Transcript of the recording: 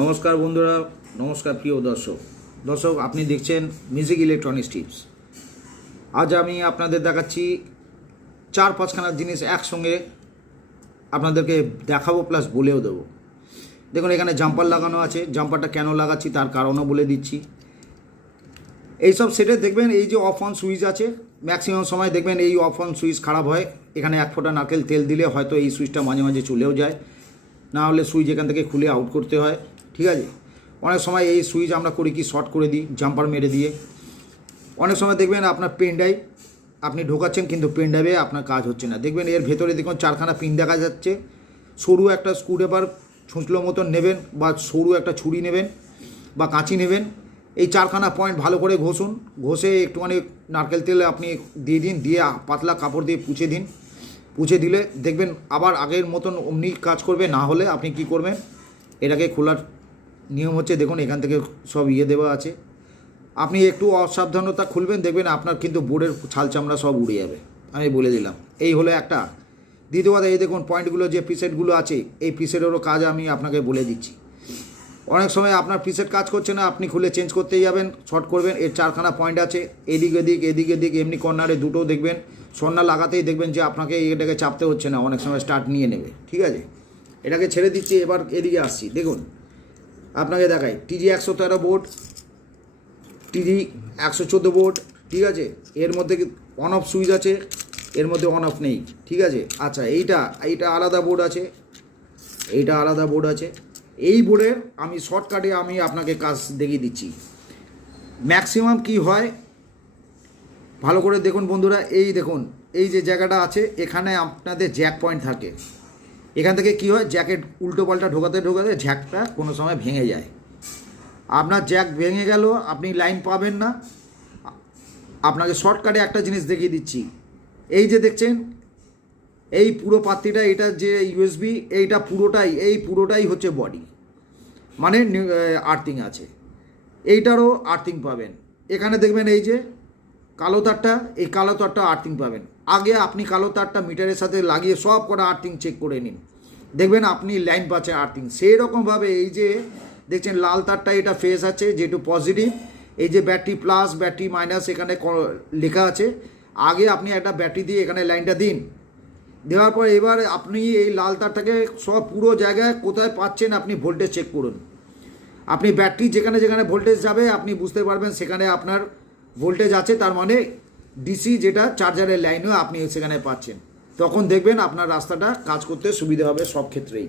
নমস্কার বন্ধুরা, নমস্কার প্রিয় দর্শক আপনি দেখছেন মিউজিক ইলেকট্রনিক্স টিপস। আজ আমি আপনাদের দেখাচ্ছি 4-5খানা জিনিস একসঙ্গে আপনাদেরকে দেখাবো প্লাস বলেও দেবো। দেখুন এখানে জাম্পার লাগানো আছে, জাম্পারটা কেন লাগাচ্ছি তার কারণও বলে দিচ্ছি। এইসব সেটে দেখবেন এই যে অফ অন সুইচ আছে, ম্যাক্সিমাম সময় দেখবেন এই অফ অন সুইচ খারাপ হয়। এখানে 1 ফোঁটা নারকেল তেল দিলে হয়তো এই সুইচটা মাঝে মাঝে চলেও যায়, না হলে সুইচ এখান থেকে খুলে আউট করতে হয়। ঠিক আছে, অনেক সময় এই সুইচ আমরা করি কি শর্ট করে দিই জাম্পার মেরে দিয়ে। অনেক সময় দেখবেন আপনার পেন ড্রাইভ আপনি ঢোকাচ্ছেন কিন্তু পেন ড্রাইভে আপনার কাজ হচ্ছে না। দেখবেন এর ভেতরে দেখুন 4খানা পিন দেখা যাচ্ছে। সরু একটা স্ক্রুড্রাইভার ছুঁচলো মতন নেবেন, বা সরু একটা ছুরি নেবেন বা কাঁচি নেবেন। এই 4খানা পয়েন্ট ভালো করে ঘষুন, ঘষে একটুখানি নারকেল তেল আপনি দিয়ে দিন, দিয়ে পাতলা কাপড় দিয়ে পুছে দিন। পুছে দিলে দেখবেন আবার আগের মতন অমনি কাজ করবে। না হলে আপনি কি করবেন, এটাকে খোলার নিয়ম হচ্ছে দেখুন এখান থেকে সব দেওয়া আছে। আপনি একটু অসাবধানতা খুলবেন, দেখবেন আপনার কিন্তু বোর্ডের ছাল চামড়া সব উড়ে যাবে, আমি বলে দিলাম। এই হলো একটা। দ্বিতীয় কথা, এই দেখুন পয়েন্টগুলো যে প্রিসেটগুলো আছে, এই প্রিসেটেরও কাজ আমি আপনাকে বলে দিচ্ছি। অনেক সময় আপনার প্রিসেট কাজ করছে না, আপনি খুলে চেঞ্জ করতে যাবেন, শর্ট করবেন। এর 4খানা পয়েন্ট আছে, এদিক এদিক এমনি কর্নারে দুটো দেখবেন। সন্না লাগাতেই দেখবেন যে আপনাকে এটাকে চাপতে হচ্ছে না, অনেক সময় স্টার্ট নিয়ে নেবে। ঠিক আছে, এটাকে ছেড়ে দিচ্ছি। এবার এদিকে আসছি, দেখুন আপনাকে দেখাই টিজি 113 বোর্ড, টিজি 114 বোর্ড। ঠিক আছে, এর মধ্যে অন অফ সুইচ আছে, এর মধ্যে অন অফ নেই। ঠিক আছে, আচ্ছা এইটা আলাদা বোর্ড আছে, এইটা আলাদা বোর্ড আছে। এই বোর্ডের আমি শর্টকাটে আমি আপনাকে কাজ দেখিয়ে দিচ্ছি। ম্যাক্সিমাম কি হয় ভালো করে দেখুন বন্ধুরা, এই দেখুন এই যে জায়গাটা আছে, এখানে আপনাদের জ্যাক পয়েন্ট থাকে। এখান থেকে কি হয়, জ্যাকেট উল্টো পাল্টা ঢোকাতে জ্যাকটা কোনো সময় ভেঙে যায়। আপনার জ্যাক ভেঙে গেল, আপনি লাইন পাবেন না। আপনাকে শর্টকাটে একটা জিনিস দেখিয়ে দিচ্ছি। এই যে দেখছেন এই পুরো পাত্তিটা, এটা যে ইউএসবি, এই পুরোটাই হচ্ছে বডি, মানে আর্থিং আছে। এইটারও আর্থিং পাবেন। এখানে দেখবেন এই যে কালো তারটা, এই কালো তারটা আর্থিং পাবেন। আগে আপনি কালো তারটা মিটারের সাথে লাগিয়ে সব কটা আর্থিং চেক করে নিন, দেখবেন আপনি লাইন পাচ্ছেন আর্থিং। সেই রকমভাবে এই যে দেখছেন লাল তারটা, এটা ফেস আছে যেটু পজিটিভ। এই যে ব্যাটারি প্লাস ব্যাটারি মাইনাস এখানে লেখা আছে। আগে আপনি একটা ব্যাটারি দিয়ে এখানে লাইনটা দিন, দেওয়ার পর এবার আপনি এই লাল তারটাকে সব পুরো জায়গায় কোথায় পাচ্ছেন আপনি ভোল্টেজ চেক করুন। আপনি ব্যাটারি যেখানে যেখানে ভোল্টেজ যাবে আপনি বুঝতে পারবেন সেখানে আপনার ভোল্টেজ আছে, তার মানে ডিসি যেটা চার্জারের লাইনও আপনি সেখানে পাচ্ছেন। তখন দেখবেন আপনার রাস্তাটা কাজ করতে সুবিধা হবে সব ক্ষেত্রেই।